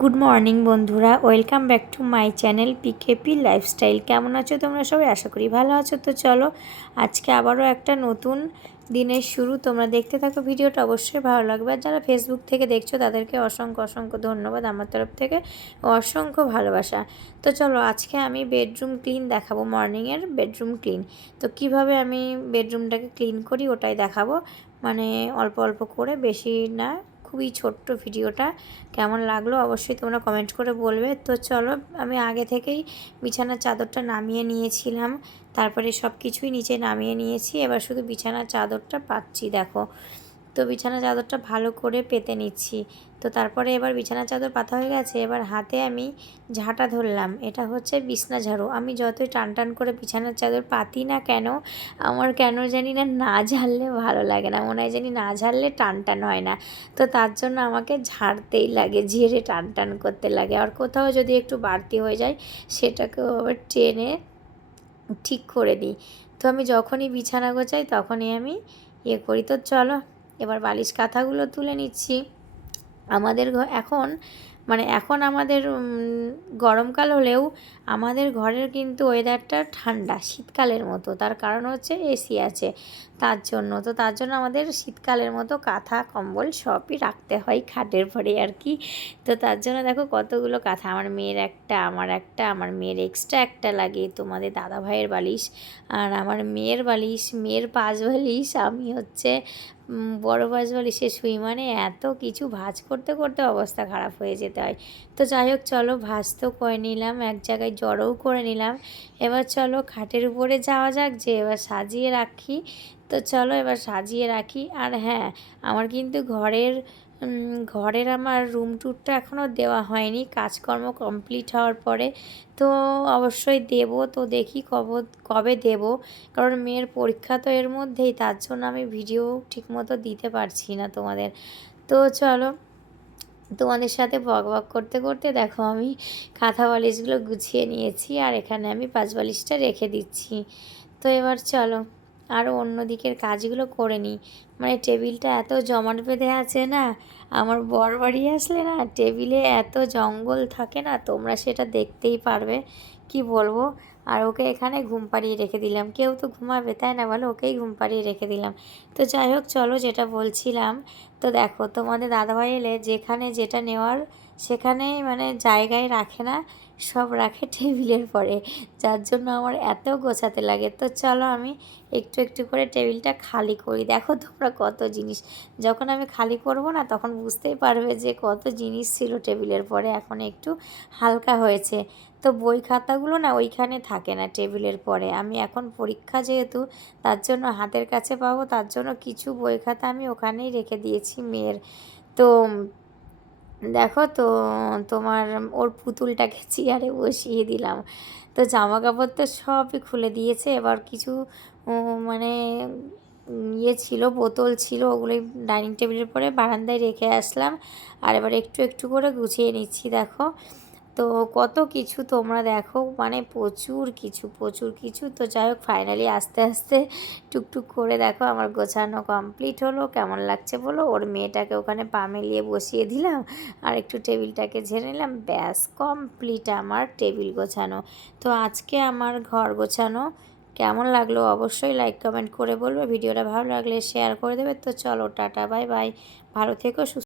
Good morning বন্ধুরা, welcome back to my channel PKP lifestyle. কেমন আছো তোমরা সবাই? আশা করি ভালো আছো। তো চলো, আজকে আবারও একটা নতুন দিনের শুরু। তোমরা দেখতে থাকো, ভিডিওটা অবশ্যই ভালো লাগবে। আর যারা ফেসবুক থেকে দেখছো তাদেরকে অসংখ্য অসংখ্য ধন্যবাদ, আমার তরফ থেকে অসংখ্য ভালোবাসা। তো চলো, আজকে আমি বেডরুম ক্লিন দেখাবো, মর্নিংয়ের বেডরুম ক্লিন। তো কিভাবে আমি বেডরুমটাকে ক্লিন করি ওটাই দেখাবো, মানে অল্প অল্প করে, বেশি না। খুবই ছোট্ট ভিডিওটা। কেমন লাগলো অবশ্যই তোমরা কমেন্ট করে বলবে। তো চলো, আমি আগে থেকেই বিছানার চাদরটা নামিয়ে নিয়েছিলাম, তারপরে সব কিছুই নিচে নামিয়ে নিয়েছি। এবার শুধু বিছানার চাদরটা পাচ্ছি, দেখো। তো বিছানার চাদরটা ভালো করে পেতে নিচ্ছি। তো তারপরে এবার বিছানার চাদর পাতা হয়ে গেছে, এবার হাতে আমি ঝাঁটা ধরলাম। এটা হচ্ছে বিছনা ঝাড়ু। আমি যতই টান টান করে বিছানার চাদর পাতি না কেন, আমার কেন জানি না, না ঝাড়লে ভালো লাগে না, মনে হয় জানি না ঝাড়লে টান টান হয় না। তো তার জন্য আমাকে ঝাড়তেই লাগে, ঝেড়ে টান টান করতে লাগে। আর কোথাও যদি একটু বাড়তি হয়ে যায়, সেটাকেও আবার টেনে ঠিক করে দিই। তো আমি যখনই বিছানা গোছাই তখনই আমি করি। তো চলো, এবার বালিশ কাঁথাগুলো তুলে নিচ্ছি। আমাদের এখন আমাদের গরমকাল হলেও আমাদের ঘরের কিন্তু ওয়েদারটা ঠান্ডা, শীতকালের মতো। তার কারণ হচ্ছে এসি আছে, তার জন্য। তো তার জন্য আমাদের শীতকালের মতো কাঁথা কম্বল সবই রাখতে হয় খাটের পরে আর কি। তো তার জন্য দেখো কতগুলো কাঁথা, আমার মেয়ের একটা, আমার মেয়ের এক্সট্রা একটা লাগে, তোমাদের দাদা ভাইয়ের বালিশ, আর আমার মেয়ের বালিশ, মেয়ের পাশ বালিশ, আমি হচ্ছে বড় ভাঁজ বালিশে শুই। মানে এত কিছু ভাঁজ করতে করতে অবস্থা খারাপ হয়ে যেতে হয়। তো যাই হোক, চলো, ভাঁজ তো করে নিলাম, এক জায়গায় জড়োও করে নিলাম। এবার চলো খাটের উপরে যাওয়া যাক, যে এবার সাজিয়ে রাখি। তো চলো এবার সাজিয়ে রাখি। আর হ্যাঁ, আমার কিন্তু ঘরের আমার রুম ট্যুরটা এখনও দেওয়া হয়নি, কাজকর্ম কমপ্লিট হওয়ার পরে। তো অবশ্যই দেব। তো দেখি কবে দেব, কারণ মেয়ের পরীক্ষা তো এর মধ্যেই, তার জন্য আমি ভিডিও ঠিকমতো দিতে পারছি না তোমাদের। তো চলো, তোমাদের সাথে বক বক করতে করতে দেখো আমি কাঁথা বালিশগুলো গুছিয়ে নিয়েছি, আর এখানে আমি পাঁচ বালিশটা রেখে দিচ্ছি। তো এবার চলো আরও অন্য দিকের কাজগুলো করে নিই। মানে টেবিলটা এত জমাট বেঁধে আছে না, আমার বর বাড়ি আসলে না টেবিলে এত জঙ্গল থাকে না, তোমরা সেটা দেখতেই পারবে, কি বলবো। আর ওকে এখানে ঘুম পাড়িয়ে রেখে দিলাম, কেউ তো ঘুমাবে তাই না বলো, ওকেই ঘুম পাড়িয়ে রেখে দিলাম। তো যাই হোক, চলো, যেটা বলছিলাম, তো দেখো তোমাদের দাদাভাই এলে যেখানে যেটা নেওয়ার সেখানে মানে জায়গায় রাখে না, সব রাখে টেবিলের পরে, যার জন্য আমার এত গোছাতে লাগে। তো চলো আমি একটু একটু করে টেবিলটা খালি করি। দেখো তোমরা কত জিনিস, যখন আমি খালি করব না তখন বুঝতেই পারবে যে কত জিনিস ছিল টেবিলের পরে, এখন একটু হালকা হয়েছে। তো বই খাতাগুলো না ওইখানে থাকে না টেবিলের পরে, আমি এখন পরীক্ষা যেহেতু, তার জন্য হাতের কাছে পাবো, তার জন্য কিছু বই খাতা আমি ওখানেই রেখে দিয়েছি মেয়ের। তো দেখো, তো তোমার ওর পুতুলটাকে চেয়ারে বসিয়ে দিলাম। তো জামা কাপড় তো সবই খুলে দিয়েছে, এবার কিছু মানে ছিল, বোতল ছিল, ওগুলোই ডাইনিং টেবিলের পরে বারান্দায় রেখে আসলাম। আর এবার একটু একটু করে গুছিয়ে নিচ্ছি, দেখো। তো কত কিছু তোমরা দেখো, মানে প্রচুর কিছু, প্রচুর কিছু। তো যাই হোক, ফাইনালি আস্তে আস্তে টুকটুক করে দেখো আমার গোছানো কমপ্লিট হলো। কেমন লাগছে বলো? ওর মেয়েটাকে ওখানে পা মেলিয়ে বসিয়ে দিলাম, আর একটু টেবিলটাকে ঝেড়ে নিলাম, ব্যাস কমপ্লিট আমার টেবিল গোছানো। তো আজকে আমার ঘর গোছানো কেমন লাগলো অবশ্যই লাইক কমেন্ট করে বলবে। ভিডিওটা ভালো লাগলে শেয়ার করে দেবে। তো চলো, টাটা, বাই বাই, ভালো থেকো, সুস্থ